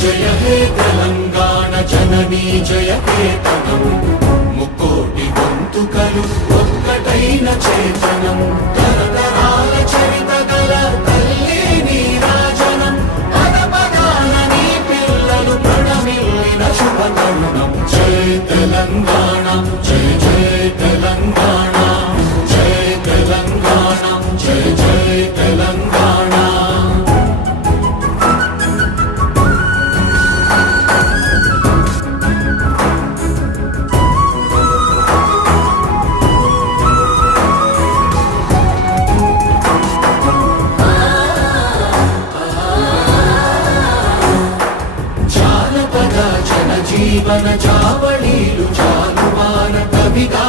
జయ హే తెలంగాణ జననీ జయ కేతనం ముక్కోటి గొంతుకలు ఒక్కటైన చేతనం. తరతరాల చరిత గల తల్లి నీరాజనం నీ పిల్లలు ప్రణమిల్లిన జయ తెలంగాణ జయ జయ తెలంగాణ. జనజీవన చావళీలు చాలువాన కవిగా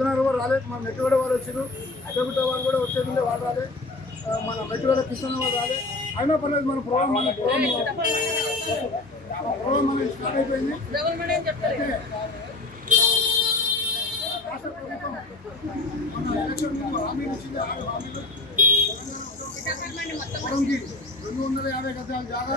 బోధనగర్ కూడా రాలేదు మన మెట్టుగడ వాళ్ళు వచ్చారు అడ్డగుట్ట వాళ్ళు కూడా వచ్చేది వాళ్ళు రాలే. ఆ, మన మెట్టుగడ కృష్ణ వాళ్ళు రాలే. అయినా పర్లేదు మన ప్రోగ్రామ్ మన ప్రోగ్రామ్ ప్రోగ్రామ్ మన స్టార్ట్ అయిపోయింది. అయితే, రాష్ట్ర ప్రభుత్వం మన ఎలక్షన్ ముందు హామీలు ఇచ్చింది ఆరు హామీలు. పొలంకి రెండు వందల యాభై గజాల జాగా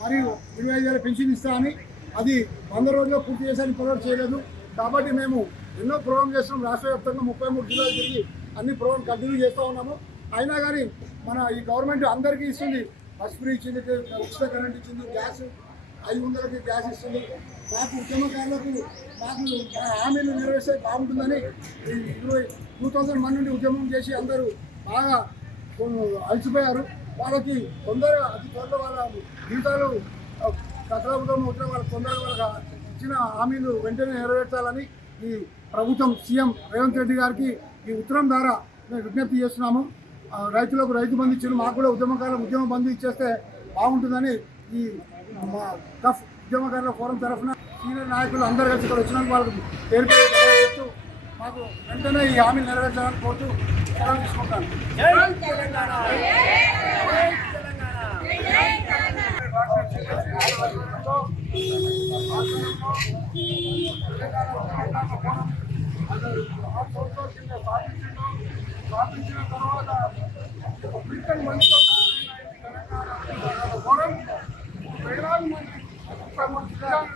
మరియు ఇరవై ఐదు వేల పెన్షన్ ఇస్తా అని. అది వంద రోజుల్లో పూర్తి చేసానికి పొలం చేయలేదు. కాబట్టి మేము ఎన్నో ప్రోగ్రామ్ చేస్తున్నాం. రాష్ట్ర వ్యాప్తంగా ముప్పై మూడు జిల్లాలు తిరిగి అన్ని ప్రోగ్రామ్ కంటిన్యూ చేస్తూ ఉన్నాము. అయినా కానీ మన ఈ గవర్నమెంట్ అందరికీ ఇస్తుంది. బస్ ఫ్రీ ఇచ్చింది ఉచిత కరెంట్ ఇచ్చింది గ్యాస్ ఐదు వందలకి గ్యాస్ ఇస్తుంది. మాకు ఉద్యమకారులకు మాకు హామీలు నెరవేర్స్తే బాగుంటుందని ఇరవై టూ థౌజండ్ మంది నుండి ఉద్యమం చేసి అందరూ బాగా అలసిపోయారు. వాళ్ళకి తొందరగా అతి త్వరలో వాళ్ళ జీతాలు కథలబుతం వచ్చిన వాళ్ళకి తొందరగా వాళ్ళకి ఇచ్చిన హామీలు వెంటనే నెరవేర్చాలని ఈ ప్రభుత్వం సీఎం రేవంత్ రెడ్డి గారికి ఈ ఉత్తరం ద్వారా మేము విజ్ఞప్తి చేస్తున్నాము. రైతులకు రైతు బంధు ఇచ్చిన మాకు కూడా ఉద్యమకాలం ఉద్యమ బంధు ఇచ్చేస్తే బాగుంటుందని ఈ మా టఫ్ ఉద్యమకారుల ఫోరం తరఫున సీనియర్ నాయకులు అందరు కలిసి ఇక్కడ వచ్చినందుకు వాళ్ళకి పేరు తెలియజేస్తూ మాకు వెంటనే ఈ హామీ నెరవేర్చాలని కోరుతూ సెలవు తీసుకుంటాను స్థాపించిన తర్వాత బ్రిటన్ మందితో ఫోరం వేలాది మంది ముప్పై మూడు జిల్లాలు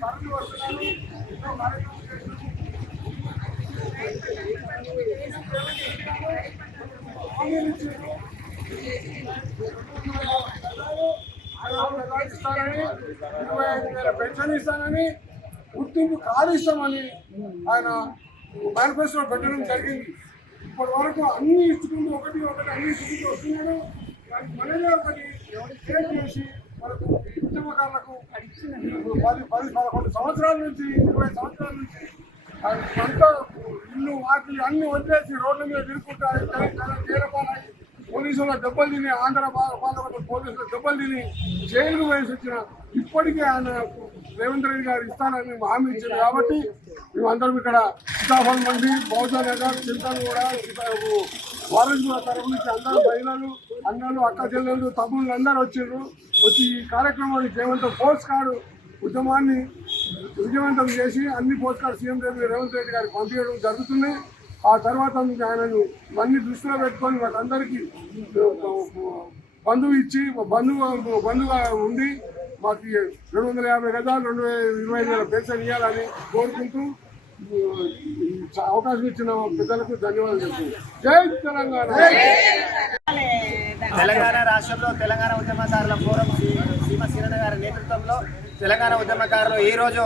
తరలి వస్తున్నారు ఎన్నో కార్యక్రమాలు ఇరవై ఐదు వేల పెన్షన్ ఇస్తానని గుర్తింపు కాదిస్తామని ఆయన మేనిఫెస్టో పెట్టడం జరిగింది. ఇప్పటి వరకు అన్ని ఇచ్చుకుంటూ ఒకటి ఒకటి అన్ని ఇచ్చుకుంటూ వస్తున్నాడు. దానికి మనమే ఒకటి షేర్ చేసి మనకు ఉద్యమకారులకు పది పది పదకొండు సంవత్సరాల నుంచి ఇరవై సంవత్సరాల నుంచి అంతా ఇల్లు వాకిలి అన్ని వదిలేసి రోడ్ల మీద తిరుగుకుంటా తెలంగాణ పోలీసుల దెబ్బలు తిని ఆంధ్ర పాలకుల పోలీసుల దెబ్బలు తిని జైలుకు వేసి వచ్చిన ఇప్పటికే ఆయన రేవంత్ రెడ్డి గారు ఇస్తానని మేము హామీ ఇచ్చారు కాబట్టి మేమందరం ఇక్కడ సీతాఫలం మంది బౌద్ధ నగర్ చింతలు కూడా వారంటీ తరఫు నుంచి అందరూ మహిళలు అన్నలు అక్క చెల్లెళ్ళు తమ్ముళ్ళు అందరూ వచ్చిండ్రు వచ్చి ఈ కార్యక్రమాన్ని జయవంతం పోస్ట్ కార్డు ఉద్యమాన్ని విజయవంతం చేసి అన్ని post card CM Revanth Reddy గారికి పంపించడం జరుగుతుంది. ఆ తర్వాత ఆయనను ఇవన్నీ దృష్టిలో పెట్టుకొని వాళ్ళందరికీ బంధువు ఇచ్చి బంధువు బంధువుగా ఉండి మాకు రెండు వందల యాభై గజాలు రెండు వేల ఇరవై ఐదు వేల పెన్షన్ ఇవ్వాలని కోరుకుంటూ అవకాశం ఇచ్చిన పెద్దలకు ధన్యవాదాలు చెప్తున్నాను జై తెలంగాణ! తెలంగాణ రాష్ట్రంలో తెలంగాణ ఉద్యమకారుల ఫోరం సీమ శ్రీరణ గారి నేతృత్వంలో తెలంగాణ ఉద్యమకారులు ఈ రోజు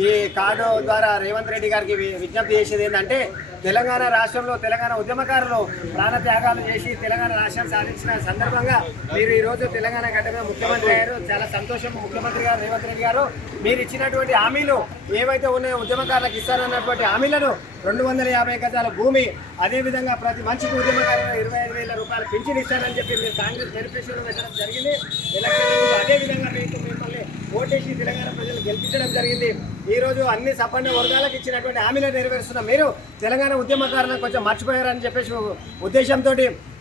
ఈ కార్డు ద్వారా రేవంత్ రెడ్డి గారికి వి- విజ్ఞప్తి చేసేది ఏంటంటే తెలంగాణ రాష్ట్రంలో తెలంగాణ ఉద్యమకారులు ప్రాణ త్యాగాలు చేసి తెలంగాణ రాష్ట్రం సాధించిన సందర్భంగా మీరు ఈరోజు తెలంగాణ గడ్డ ముఖ్యమంత్రి అయ్యారు. చాలా సంతోషం. ముఖ్యమంత్రి గారు రేవంత్ రెడ్డి గారు మీరు ఇచ్చినటువంటి హామీలు ఏవైతే ఉన్నాయో ఉద్యమకారులకు ఇస్తారన్నటువంటి హామీలను రెండు వందల యాభై గజాల భూమి అదేవిధంగా ప్రతి మనిషికి ఉద్యమకారులు ఇరవై ఐదు వేల రూపాయలు పింఛన్ ఇస్తారని చెప్పి మీరు కాంగ్రెస్ బెనిఫిషియల్ పెట్టడం జరిగింది. ఎలక్షన్ అదేవిధంగా మీకు మిమ్మల్ని ఓటేసి తెలంగాణ ప్రజలు గెలిపించడం జరిగింది. ఈరోజు అన్ని సపన్న వర్గాలకు ఇచ్చినటువంటి హామీలు నెరవేరుస్తున్న మీరు తెలంగాణ ఉద్యమకారులను కొంచెం మర్చిపోయారని చెప్పేసి ఉద్దేశంతో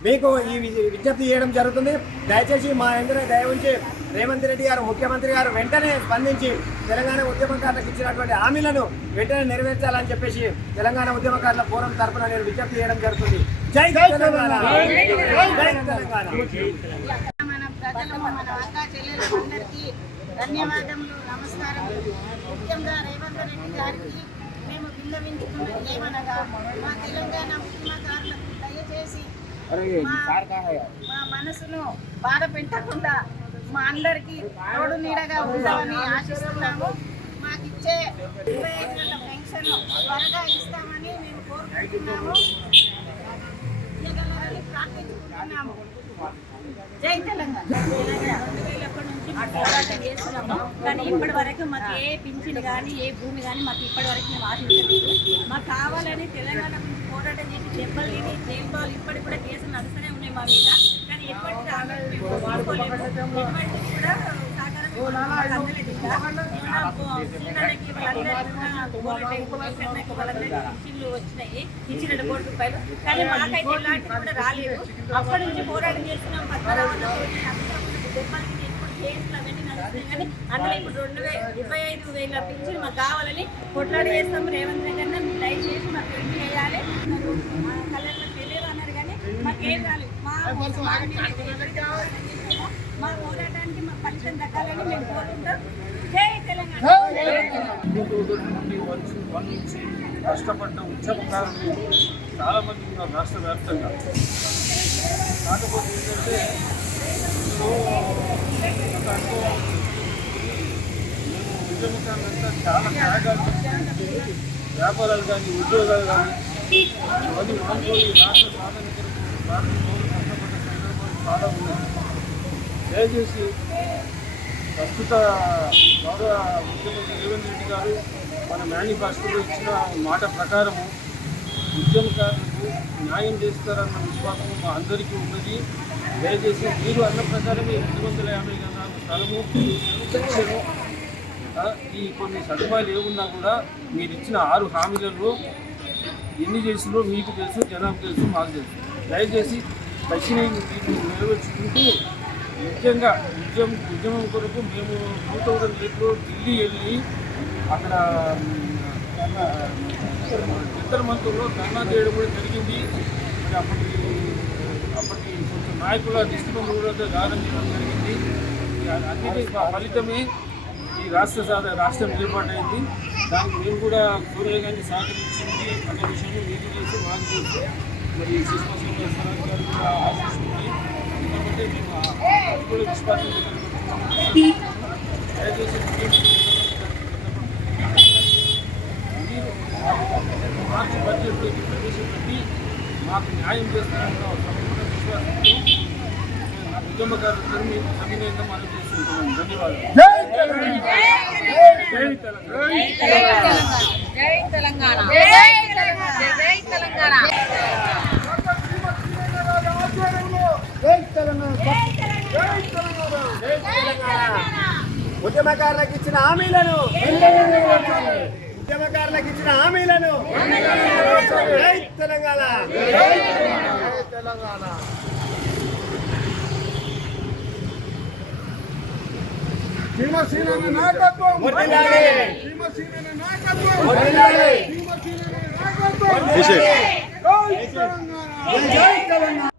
మీకు ఈ విజ్ఞప్తి చేయడం జరుగుతుంది. దయచేసి మా అందరూ దయ ఉంచి రేవంత్ రెడ్డి గారు ముఖ్యమంత్రి గారు వెంటనే స్పందించి తెలంగాణ ఉద్యమకారులకు ఇచ్చినటువంటి హామీలను వెంటనే నెరవేర్చాలని చెప్పేసి తెలంగాణ ఉద్యమకారుల ఫోరం తరపున నేను విజ్ఞప్తి చేయడం జరుగుతుంది. జై తెలంగాణ! జై తెలంగాణ! మన ప్రజలు మన అక్క చెల్లెలు అందరికీ ధన్యవాదములు నమస్కారం. ముఖ్యంగా రేవంత్ రెడ్డి గారికి మేము విన్నవించుకున్నది ఏమనగా మా తెలంగాణ ఉద్యమకారులకు దయచేసి మా- మా మనసును బాధ పెట్టకుండా మా అందరికీ తోడు నీడగా ఉండాలని ఆశిస్తున్నాము. మాకు ఇచ్చే ఇరవై ఐదు పెన్షన్ త్వరగా ఇస్తామని మేము కోరుకుంటున్నాము. ప్రార్థించుకుంటున్నాము. జై తెలంగాణ. రెండు వేల ఒకటి నుంచి పోరాటం చేస్తున్నాము కానీ ఇప్పటి వరకు మాకు ఏ పింఛన్ కానీ ఏ భూమి కానీ మాకు ఇప్పటి వరకు మేము ఆశించలేదు. మాకు కావాలని తెలంగాణ నుంచి పోరాటం చేసి దెబ్బలు తిని జైలు ఇప్పటికి కూడా కేసులు నడుస్తూనే ఉన్నాయి మా మీద. ఎటువంటి ఎటువంటి కూడా సహకారం వచ్చినాయి. ఇచ్చిన కోటి రూపాయలు. కానీ మాకైతే ఇలాంటివి కూడా రాలేదు. అప్పటి నుంచి పోరాటం చేస్తున్నాం. పద్మనాభంతో దెబ్బలకి ఎప్పుడు కేసులు అవన్నీ నడుస్తున్నాయి. కానీ అందులో ఇప్పుడు రెండు వేల ఇరవై ఐదు వేల పింఛన్ మాకు కావాలని కొట్లాడి చేస్తాం. రేవంత్ రెడ్డి అన్న దయచేసి మాకు ఎంపీ చేయాలి? మా కళ్ళల్లో తెలియదు అన్నారు కానీ మాకేం రాలేదు. మా పోరాటానికి మా ఫలితం దక్కాలని మేము కోరుకుంటాం జై తెలంగాణ వచ్చి వన్ నుంచి కష్టపడ్డ ఉద్యమకారులు చాలామంది ఉన్నారు రాష్ట్ర వ్యాప్తంగా కాకపోతే ఏంటంటే మేము ఉద్యమకారులంతా చాలా త్యాగాలు వ్యాపారాలు కానీ ఉద్యోగాలు కానీ అది మనం రాష్ట్ర సాధన కొరకు భారత పౌరులు కష్టపడ్డ సందర్భాలు చాలా ఉన్నది దయచేసి ప్రస్తుత గౌరవ ముఖ్యమంత్రి రేవంత్ రెడ్డి గారు మన మేనిఫెస్టోలో ఇచ్చిన మాట ప్రకారము ఉద్యమకారులకు న్యాయం చేస్తారన్న విశ్వాసం మా అందరికీ ఉన్నది. దయచేసి మీరు అన్న ప్రకారమే రెండు వందల యాభై గంటల స్థలము పెన్షను ఈ కొన్ని సదుపాయాలు ఏమున్నా కూడా మీరు ఇచ్చిన ఆరు హామీలలో ఎన్ని చేసినో మీకు తెలుసు జనాభా తెలుసు మాకు తెలుసు. దయచేసి దక్షిణ మీరు ముఖ్యంగా ఉద్యమం ఉద్యమం కొరకు మేము టూ థౌజండ్ ఎయిట్లో ఢిల్లీ వెళ్ళి అక్కడ ఇతర మంత్రుల్లో ధర్నా చేయడం కూడా జరిగింది. మరి అప్పటి అప్పటి కొంచెం నాయకుల దృష్టిలో కూడా గారం చేయడం జరిగింది. అన్నిటి ఫలితమే ఈ రాష్ట్ర సాధ రాష్ట్రం ఏర్పాటైంది. దానికి మేము కూడా సోనియా సహకరించింది అనే విషయాన్ని మీరు చేసి మాకు తెలుసు మరి సుష్మా స్వరాజ్ గారు కూడా ఆశిస్తుంది ఎందుకంటే మేము ఆ- అది కూడా విశ్వాసం దయచేసి మీరు మార్చి బడ్జెట్లో ప్రవేశపెట్టి మాకు న్యాయం చేస్తారన్న సంపూర్ణ విశ్వాసంతో నా ఉద్యమకారులందరూ మేము సవినయంగా మనం చేసుకుంటున్నాం ధన్యవాదాలు జై తెలంగాణ జై తెలంగాణ జై తెలంగాణ జై ఉద్యమకారులకు ఇచ్చిన హామీలను ఉద్యమకారులకు ఇచ్చిన హామీలను తెలంగాణ తెలంగాణ. భీమసేన నాయకత్వం. భీమసేన నాయకత్వం. తెలంగాణ.